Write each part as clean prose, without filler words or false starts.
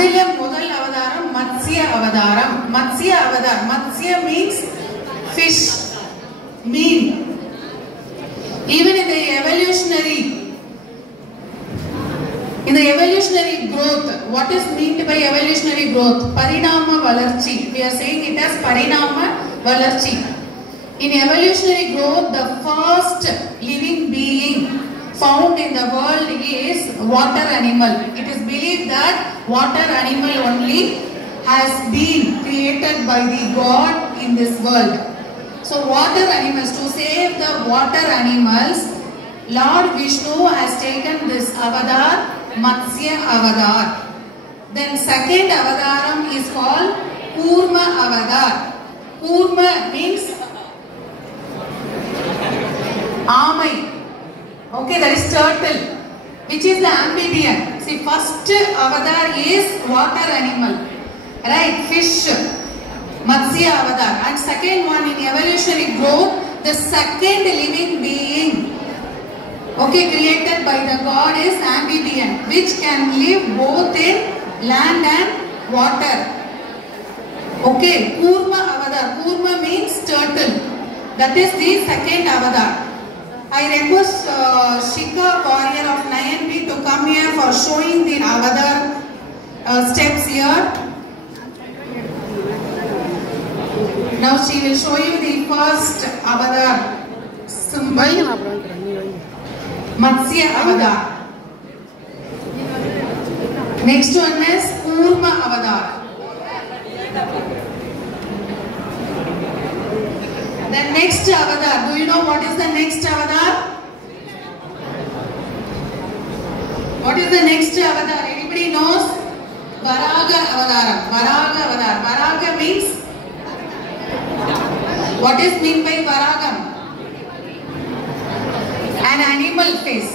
அதில முதல் அவதாரம் மத்ஸ்ய அவதாரம். Matsya Avatar, Matsya means fish, mean. Even in the evolutionary growth, what is meant by evolutionary growth? Parinama valarchi. We are saying it as parinama valarchi. In evolutionary growth, the first living being found in the world is water animal. It is believed that water animal only has been created by the God in this world. So water animals, to save the water animals, Lord Vishnu has taken this avatar, Matsya avatar. Then second avataram is called Kurma avatar. Kurma means Amai. Okay, that is turtle, which is the amphibian. See, first avatar is water animal, right? Fish, Matsya avatar. And second one in evolutionary growth, the second living being, okay, created by the God is amphibian, which can live both in land and water. Okay, Kurma avatar. Kurma means turtle. That is the second avatar. I request Shikha warrior of 9B to come here for showing the avatar steps here. Now she will show you the first avatar symbol, Matsya avatar. Next one is Kurma avatar. The next avatar, do you know what is the next avatar? What is the next avatar? Anybody knows? Varaga avataram. Varaga avatar. Varaga means, what is meant by Varagam? An animal face.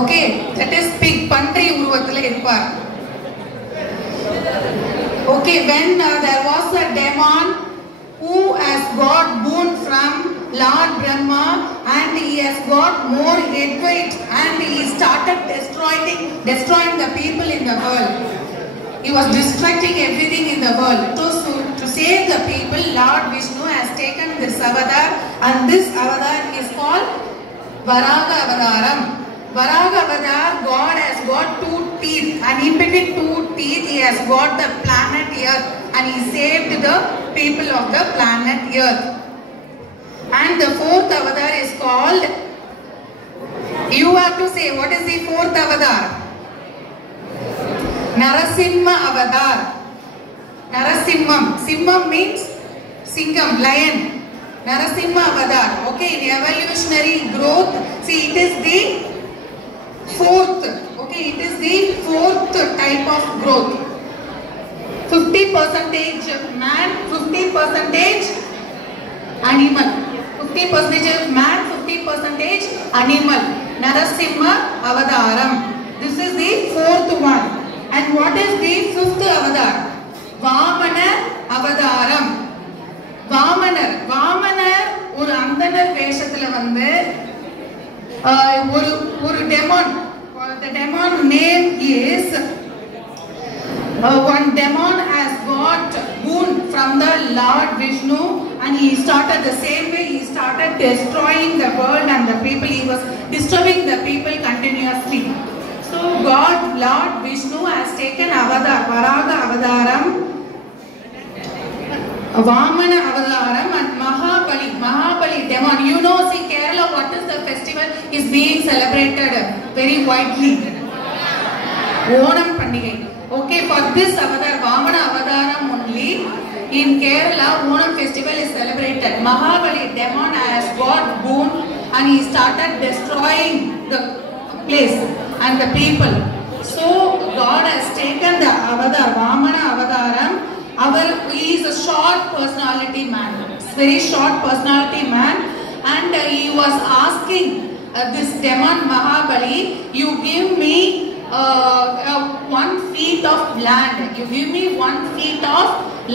Okay, that is pig. Pandri uruvathile irupar. Okay, when there was a demon who has got boon from Lord Brahma, and he has got more head weight, and he started destroying the people in the world. He was destructing everything in the world. To save the people, Lord Vishnu has taken this avatar, and this avatar is called Varaga avataram. Varaga avatar, God has got 2 teeth, and in between 2 teeth he has got the planet Earth, and he saved the people of the planet Earth. And the fourth avatar is called, you have to say, what is the fourth avatar? Narasimha avatar. Narasimham. Simham means Singham, lion. Narasimha avatar. Okay, in evolutionary growth, see, it is the fourth. Okay, it is the fourth type of growth. 50% man, 50% animal. 50% man, 50% animal. Narasimha avataram. This is the fourth one. And what is the fifth avatar? Vamana avataram. Vamanar. Vamanar ஒரு அந்தனர் வேஷத்துல வந்து ஒரு demon. The demon name is one demon has got boon from the Lord Vishnu, and he started the same way. He started destroying the world and the people. He was disturbing the people continuously. So God, Lord Vishnu, has taken avatar, Varaga avataram, Vamana avataram, and Mahabali demon. You know, see, Kerala, what is the festival is being celebrated very widely? Onam Pandigai. Okay, for this avatar, Vamana avataram only, in Kerala, Onam festival is celebrated. Mahabali demon has got boon, and he started destroying the place and the people. So God has taken the avatar, Vamana avataram. He is a short personality man, very short personality man, and he was asking this demon Mahabali, you give me 1 feet of land. You give me 1 feet of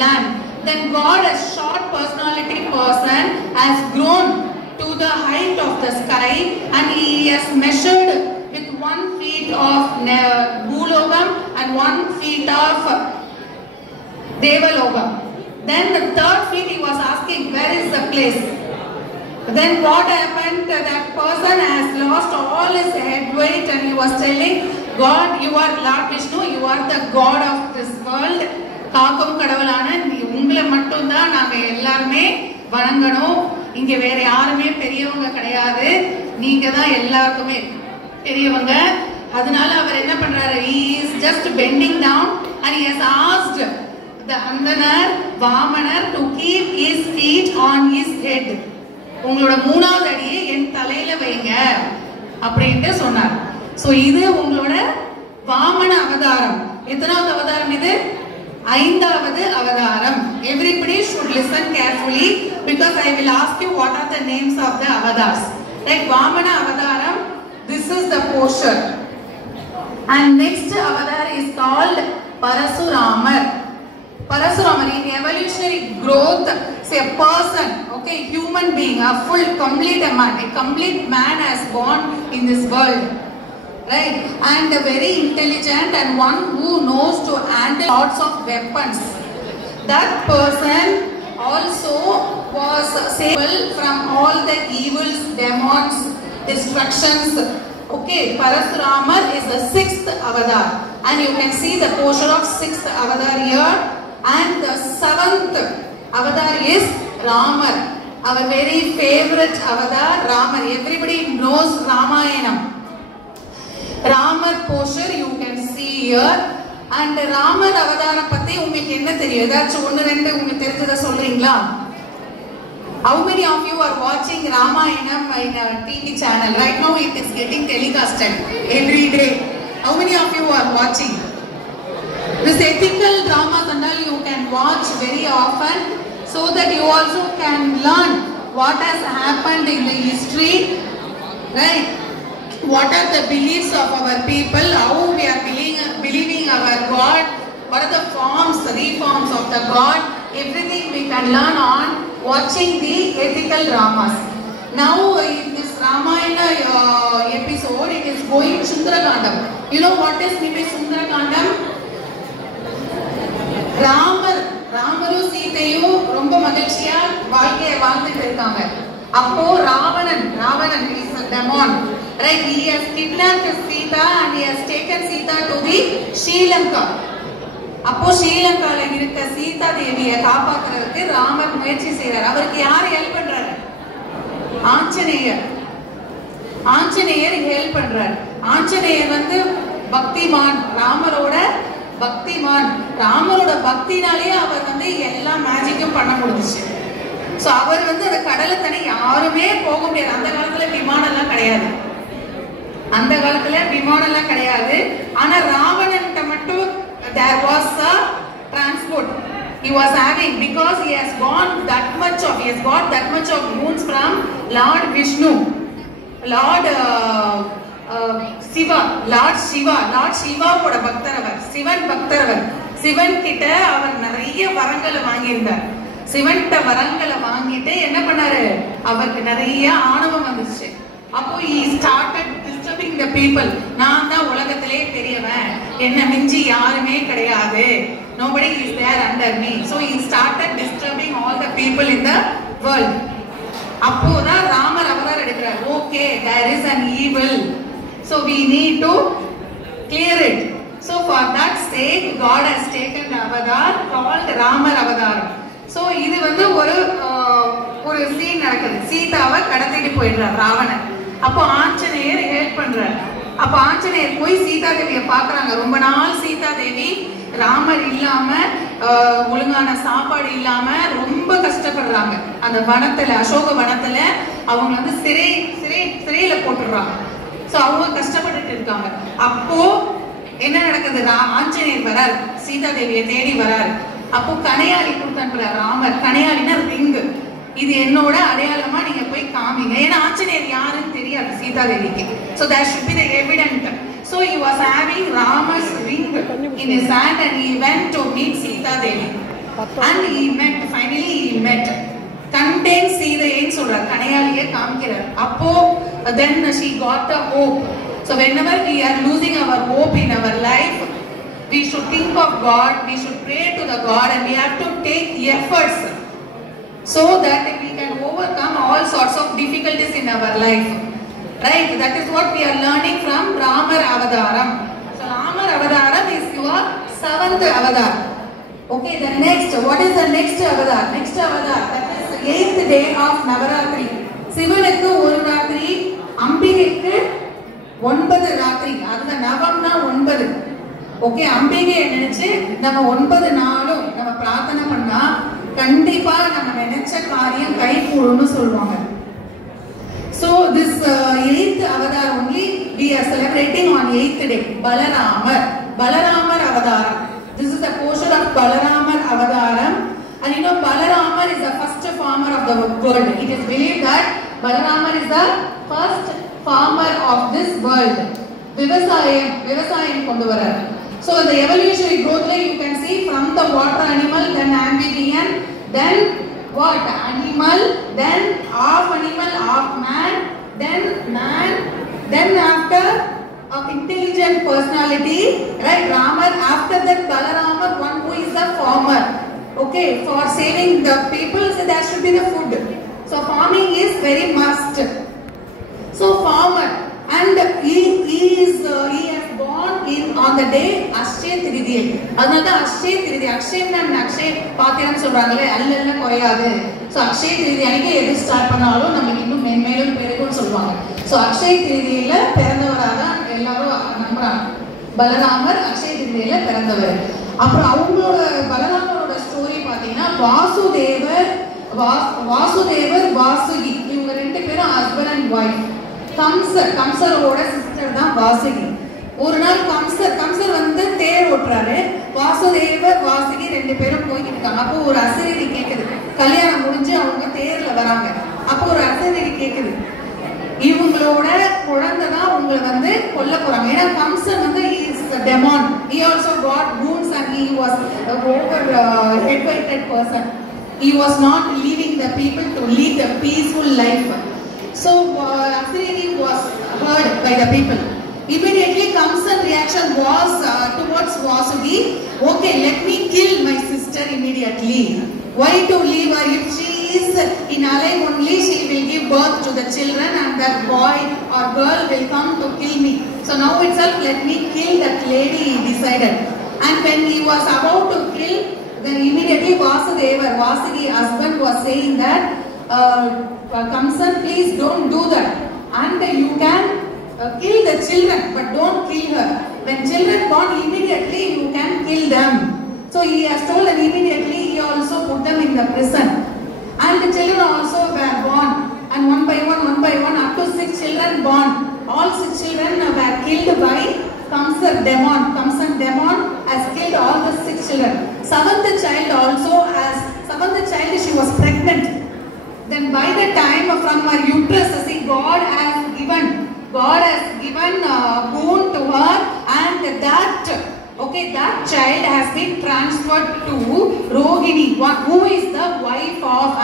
land. Then God, a short personality person, has grown to the height of the sky, and he has measured with 1 feet of Bhulogam and 1 feet of Devaloka. Then the 3rd feet he was asking, where is the place? Then what happened? That person has lost all his head weight and he was telling, God, you are Lord Vishnu, you are the God of this world. காக்கும் கடவுளான உங்களை மட்டும் தான் நாங்க எல்லாருமே வணங்கணும். இங்க வேற யாருமே பெரியவங்க கிடையாது. நீங்க தான் எல்லாருக்குமே பெரியவங்க. அதனால அவர் என்ன பண்றாரு? He is just bending down and he has asked the Andanar, Vamanar to keep his feet on his head. உங்களோட 3வது அடியை என் தலையில வைங்க அப்படின்ட்டு சொன்னார். சோ இது உங்களோட வாமன அவதாரம். எத்தனாவது அவதாரம் இது? 5வது அவதாரம். Everybody should listen carefully because I will ask you what are the names of the avatars. Like Vamana avataram, this is the posture. And next avatar is called Parasuramar. Parasuramar in evolutionary growth, say a person, okay, human being, a full complete man has born in this world. Right, and very intelligent and one who knows to handle lots of weapons. That person also was saved from all the evils, demons, destructions. Okay, Parasuramar is the 6th avatar, and you can see the portion of 6th avatar here. And the 7th avatar is Ramar, our very favorite avatar, Ramar. Everybody knows Ramayanam. Ramar posture you can see here. And Ramar avataram பத்தி உங்களுக்கு என்ன தெரியும்? ஏதாச்சும் ஒன்னு ரெண்டு உங்களுக்கு தெரிஞ்சத சொல்றீங்களா? How many of you are watching Ramayanam in a TV channel? Right now it is getting telecasted every day. How many of you are watching? This ethical dramas and all you can watch very often so that you also can learn what has happened in the history, right? What are the beliefs of our people, how we are believing our God, what are the forms, reforms of the God, everything we can learn on watching the ethical dramas. Now in this Ramayana episode, it is going Sundarakandam. You know what is maybe Sundarakandam? ராமரும் சீதையும் ரொம்ப மகிழ்ச்சியா வாழ்க்கையை வாழ்ந்துட்டு இருக்காங்க. அப்போ Ravanan is a demon, right? He has kidnapped Sita and he has taken Sita to the Sri Lanka. அப்போ ஸ்ரீலங்கால இருக்க சீதா தேவியை காப்பாத்துறதுக்கு ராமர் முயற்சி செய்யறார். அவருக்கு யார் ஹெல்ப் பண்றாரு? ஆஞ்சநேயர் ஹெல்ப் பண்றார். ஆஞ்சநேயர் வந்து பக்திமான், ராமரோட பக்தினாலே அவர் வந்து எல்லா மேஜிக்கும் பண்ண முடிஞ்சிச்சு. சோ அவர் வந்து அந்த கடலை தனி யாருமே போக முடியாது. அந்த காலத்துல விமானம் எல்லாம் கிடையாது. ஆனா ராவணன்ட்ட மட்டும் there was a transport he was having because he has got that much of boons from Lord Vishnu, Lord Shiva ஓட பக்தர் அவர், சிவன் பக்தர் அவர். சிவன் கிட்ட அவர் நிறைய வரங்களை வாங்கியிருந்தார். சிவன்கிட்ட வரங்களை வாங்கிட்டு என்ன பண்ணாரு? அவருக்கு நிறைய ஆணவம் வந்துச்சு. அப்போ he started disturbing the people. நான் தான் உலகத்திலே பெரியவன், என்ன மிஞ்சி யாருமே கிடையாது, nobody is there under me. So he started disturbing all the people in the world. அப்போதான் ராமர் அவதாரம் எடுக்கிறார். Okay, there is an evil, so we need to clear it. So for that sake God has taken the avatar called Ramar அவதாரம். So இது வந்து ஒரு scene நடக்குது. சீதாவை கடத்திட்டு போயிடுறார் ராவணன். அப்போ ஆஞ்சநேயர் ஹெல்ப் பண்றார். அப்ப ஆஞ்சநேயர் போய் சீதா தேவியை பாக்குறாங்க. ரொம்ப நாள் சீதா தேவி ராமர் இல்லாம, ஒழுங்கான சாப்பாடு இல்லாம ரொம்ப கஷ்டப்படுறாங்க. அந்த வனத்துல, அசோக வனத்துல அவங்க வந்து சிறையில போட்டுடுறாங்க. சோ அவங்க கஷ்டப்பட்டுட்டு இருக்காங்க. அப்போ என்ன நடக்குது? ஆஞ்சநேயர் வரார், சீதா தேவியை தேடி வரார். அப்போ கணையாளி கொடுத்து அனுப்புறார் ராமர். கணையாளினா ரிங்கு. இது என்னோட அடையாளமா நீங்க போய் காமிங்க. ஏன்னா ஆஞ்சநேயர் யாருன்னு தெரியாது சீதா தேவிக்கு. So there should be the evidence. So he was having Rama's ring in his hand and he went to meet Sita Devi. And finally he met. Contain சீதையேன்னு சொல்றார், கணையாளியை காமிக்கிறார். அப்போ then she got the hope. So whenever we are losing our hope in our life, we should think of God, we should pray to the God, and we have to take efforts so that we can overcome all sorts of difficulties in our life. Right? That is what we are learning from Ramar Avadaram. So Ramar Avadaram is your 7th Avadar. Okay, the next, what is the next Avadar? Next Avadar, that is the 8th day of Navaratri. சிவனுக்கு ஒரு ராத்திரி, அம்பிகைக்கு 9 ராத்திரி. அந்த நவம்னா 9. Okay, அம்பிகையை நினைச்சு நம்ம 9 நாளும் நம்ம பிரார்த்தனை பண்ணா கண்டிப்பா நம்ம நினைச்ச காரியம் கைகூடும்னு சொல்லுவாங்க. So this 8th Avadar only we are celebrating on 8th day. Balaramar Avadaram. This is the portion of Balaramar Avadaram. And you know, Balaramar is the first farmer of the world. It is believed that Balaramar is the first farmer of this world. Vivasayam kondu varar. So in the evolutionary growth rate, you can see from the water animal, then amphibian, then what? Animal, then half animal, half man, then after intelligent personality, right? Ramar, after that Balaramar, one who is the farmer. Okay, for saving the people, so that should be the food. So farming is very must. So farmer, and he has born on the day Akshaya Tritiya. Another Akshaya Tritiya. Akshaya Pathiram சொல்றாங்களே அல்லல்ல குறையாது. So Akshaya Tritiya அன்னைக்கு எது start பண்ணாலும் நமக்கு இன்னும் மேன்மேலும் பெருகும்னு சொல்வாங்க. So Akshaya Tritiyaல பிறந்தவராக எல்லாரும் நம்புறாங்க. பலராமர் Akshaya Tritiyaல பிறந்தவர். அப்புறம் அவங்களோட பலராமரோட ஸ்டோரி பாத்தீங்கன்னா வாசுதேவர் வாசுகி, இவங்க 2 பேரும் ஹஸ்பண்ட் அண்ட் வைஃப். கம்சரோட சிஸ்டர் தான் வாசுகி. ஒரு நாள் கம்சர் வந்து தேர் ஓட்டுறாரு. வாசுதேவர் வாசுகி 2 பேரும் போய்கிட்டு இருக்காங்க. அப்போ ஒரு அசரீரி கேக்குது. கல்யாணம் முடிஞ்சு அவங்க தேர்ல வராங்க. அப்போ ஒரு அசரீரி கேக்குது, இவங்களோட குழந்தை தான் உங்களை வந்து கொல்ல போறாங்க. ஏன்னா கம்சன் வந்து is demon. He also got wounds and he was overhead-weighted person. He was not leaving the people to lead a peaceful life. So Asiriri was heard by the people. Immediately Kamsa's reaction was towards Vasugi. Okay, let me kill my sister immediately. Why to leave her? If she is in alive only, she will give birth to the children and that boy or girl will come to kill me. So now itself let me kill that lady, he decided. And when he was about to kill, then immediately Vasugi husband was saying that Kamsan, please don't do that. And you can kill the children, but don't kill her. When children born, immediately you can kill them. So he has told, and immediately he also put them in the prison. And the children also were born, and one by one, up to 6 children born. All 6 children were killed by Kamsan demon has killed all the 6 children. Seventh child she was pregnant. Then by the time from her uterus, see, God has given boon to her, and that child has been transferred to Rohini, who is the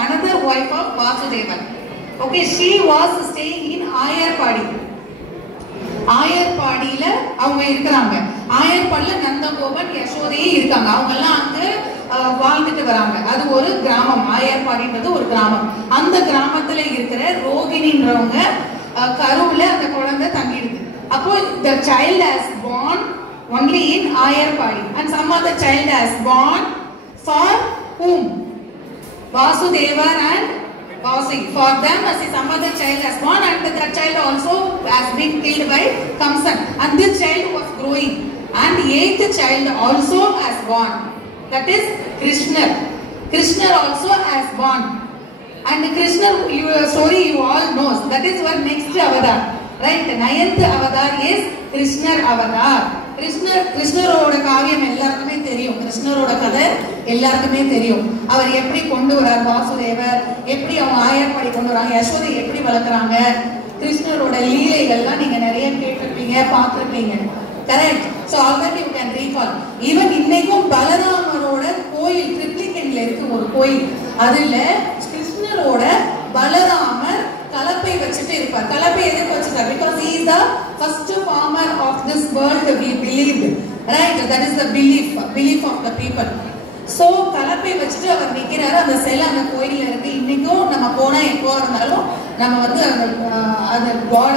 another wife of Vasudevan. Okay, she was staying in ஆயர்பாடியில அவங்க இருக்கிறாங்க. ஆயர்பாடியில நந்தகோபன் யசோதையே இருக்காங்க. அவங்க எல்லாம் அங்க வாழ்ந்துட்டு வராங்க. அது ஒரு கிராமம். ஆயர்பாடின்றது ஒரு கிராமம். அந்த கிராமத்துல இருக்கிற ரோகிணின்றவங்க கருவுல அந்த குழந்தை தங்கிடுது. அப்போ the child has born only in Ayarpadi, and some other child has born for whom? Vasudeva and Vasugi. For them, some other child has born, and that child also has been killed by Kamsan. And this child was growing, and 8th child also has born. That is Krishna. Krishna also has born, and Krishna story you all know. That is our next avatar, right? 9th avatar is Krishna avatar. கிருஷ்ணரோட காவியம் எல்லாருக்குமே தெரியும். கிருஷ்ணரோட கதை எல்லாருக்குமே தெரியும். அவர் எப்படி கொண்டு வரார் வாசுதேவர், எப்படி அவங்க ஆயர்பாடி கொண்டு வராங்க, யசோதை எப்படி வளர்க்குறாங்க, கிருஷ்ணரோட லீலைகள்லாம் நீங்க நிறைய கேட்டிருப்பீங்க, பார்த்துருப்பீங்க. Correct? So already you can recall. Even இன்னைக்கும் பலராமரோட கோயில் ட்ரிப்ளிகேன்ல இருக்கு ஒரு கோயில். அதுல கிருஷ்ணரோட பலராமர் கலப்பை வச்சுட்டு இருப்பார். கலப்பை எதுக்கு வச்சுட்டார்? Because he is the first farmer of this world, we believed. Right? That is the belief of the people. So கலப்பை வச்சுட்டு அவர் நிற்கிறாரு. அந்த சிலை அந்த கோயிலில் இருக்கு. இன்னைக்கும் நம்ம போனால் எப்போ இருந்தாலும் நம்ம வந்து அந்த God,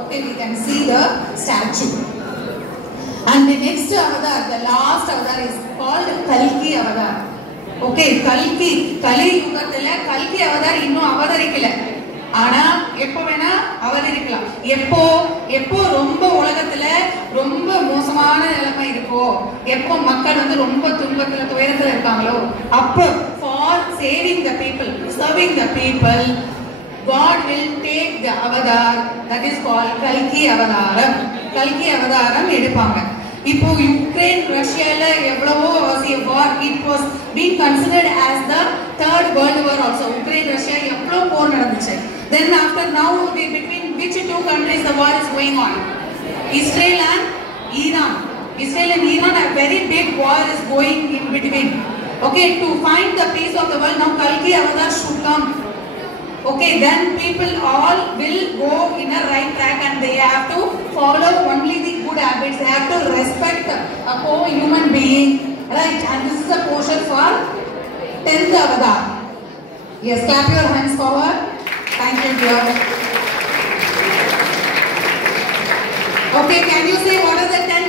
okay, we can see the statue. And the next avatar, the last avatar is called Kalki avatar. Okay, Kalki, Kali யுகத்துல Kalki avatar இன்னும் அவதரிக்கல. ஆனா எப்போ வேணா அவதரிக்கலாம். எப்போ ரொம்ப உலகத்துல ரொம்ப மோசமான நிலைமை இருக்கோ, எப்போ மக்கள் வந்து ரொம்ப துன்பத்துல துயரத்துல இருக்காங்களோ, அப்போ for saving the people, serving the people, God will take the avatar that is called Kalki அவதாரம். கல்கி அவதாரம் எடுப்பாங்க. இப்போ யுக்ரைன் ரஷ்யால எவ்வளவோ war, it was being considered as the third world war also. Ukraine Russia எவ்வளவு போர் நடந்துச்சு. Then after now between which two countries the war is going on? Israel and Iran. Israel and Iran, a very big war is going in between. Okay, to find the peace of the world, now Kalki avatar should come. Okay, then people all will go in a right track and they have to follow only the good habits. They have to respect a co-human being, right? And this is a portion for 10th avatar. Yes, clap your hands forward. Thank you, dear. Okay, can you say what are the 10